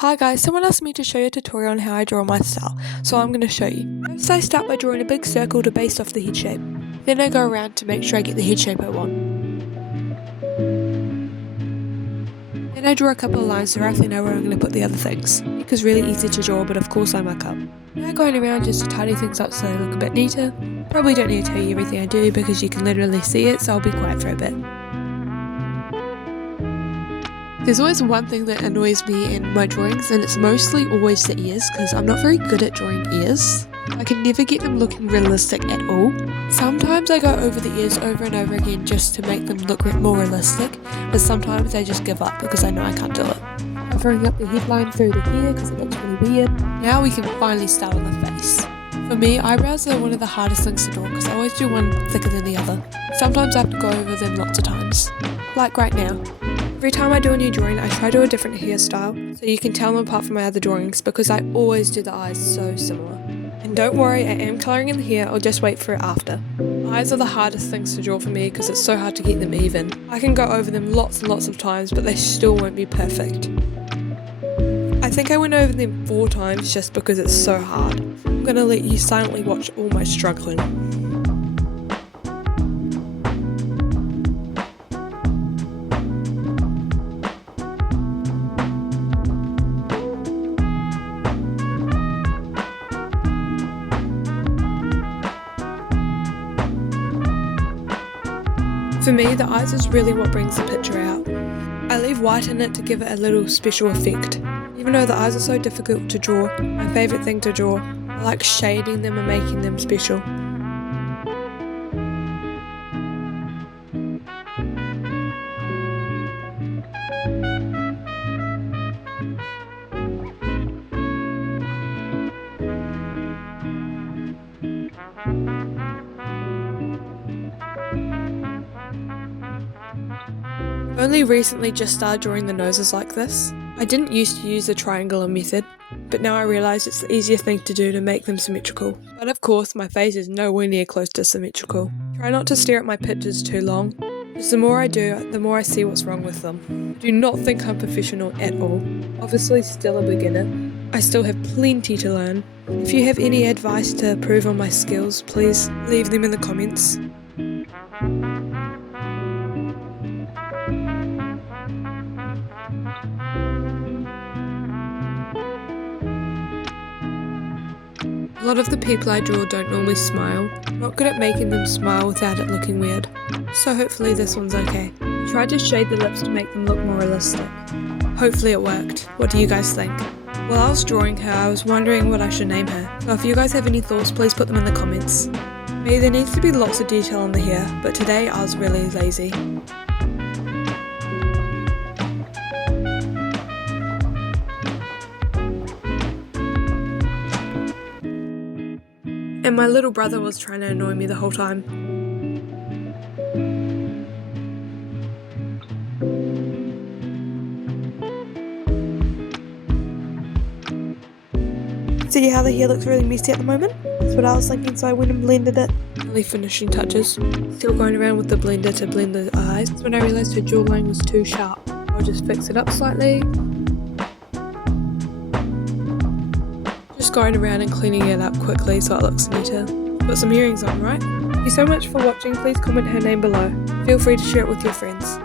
Hi guys, someone asked me to show you a tutorial on how I draw my style, so I'm going to show you. First I start by drawing a big circle to base off the head shape. Then I go around to make sure I get the head shape I want. Then I draw a couple of lines so roughly know where I'm going to put the other things. It is really easy to draw, but of course I muck up. Now going around just to tidy things up so they look a bit neater. Probably don't need to tell you everything I do because you can literally see it, so I'll be quiet for a bit. There's always one thing that annoys me in my drawings, and it's mostly always the ears, because I'm not very good at drawing ears. I can never get them looking realistic at all. Sometimes I go over the ears over and over again just to make them look more realistic, but sometimes I just give up because I know I can't do it. Covering up the headline through the hair because it looks really weird. Now we can finally start on the face. For me, eyebrows are one of the hardest things to draw because I always do one thicker than the other. Sometimes I have to go over them lots of times. Like right now. Every time I do a new drawing, I try to do a different hairstyle, so you can tell them apart from my other drawings because I always do the eyes so similar. And don't worry, I am colouring in the hair, I'll just wait for it after. Eyes are the hardest things to draw for me because it's so hard to get them even. I can go over them lots and lots of times, but they still won't be perfect. I think I went over them 4 times just because it's so hard. I'm gonna let you silently watch all my struggling. For me, the eyes is really what brings the picture out. I leave white in it to give it a little special effect. Even though the eyes are so difficult to draw, my favourite thing to draw, I like shading them and making them special. I've only recently just started drawing the noses like this. I didn't used to use the triangular method, but now I realise it's the easier thing to do to make them symmetrical. But of course, my face is nowhere near close to symmetrical. Try not to stare at my pictures too long, because the more I do, the more I see what's wrong with them. I do not think I'm professional at all. Obviously still a beginner. I still have plenty to learn. If you have any advice to improve on my skills, please leave them in the comments. A lot of the people I draw don't normally smile. I'm not good at making them smile without it looking weird. So hopefully this one's okay. I tried to shade the lips to make them look more realistic. Hopefully it worked. What do you guys think? While I was drawing her, I was wondering what I should name her. So if you guys have any thoughts, please put them in the comments. Maybe there needs to be lots of detail on the hair, but today I was really lazy. And my little brother was trying to annoy me the whole time. See how the hair looks really messy at the moment? That's what I was thinking, so I went and blended it. Only finishing touches. Still going around with the blender to blend the eyes. That's when I realised her jawline was too sharp. I'll just fix it up slightly. Just going around and cleaning it up quickly so it looks neater. Put some earrings on, right? Thank you so much for watching. Please comment her name below. Feel free to share it with your friends.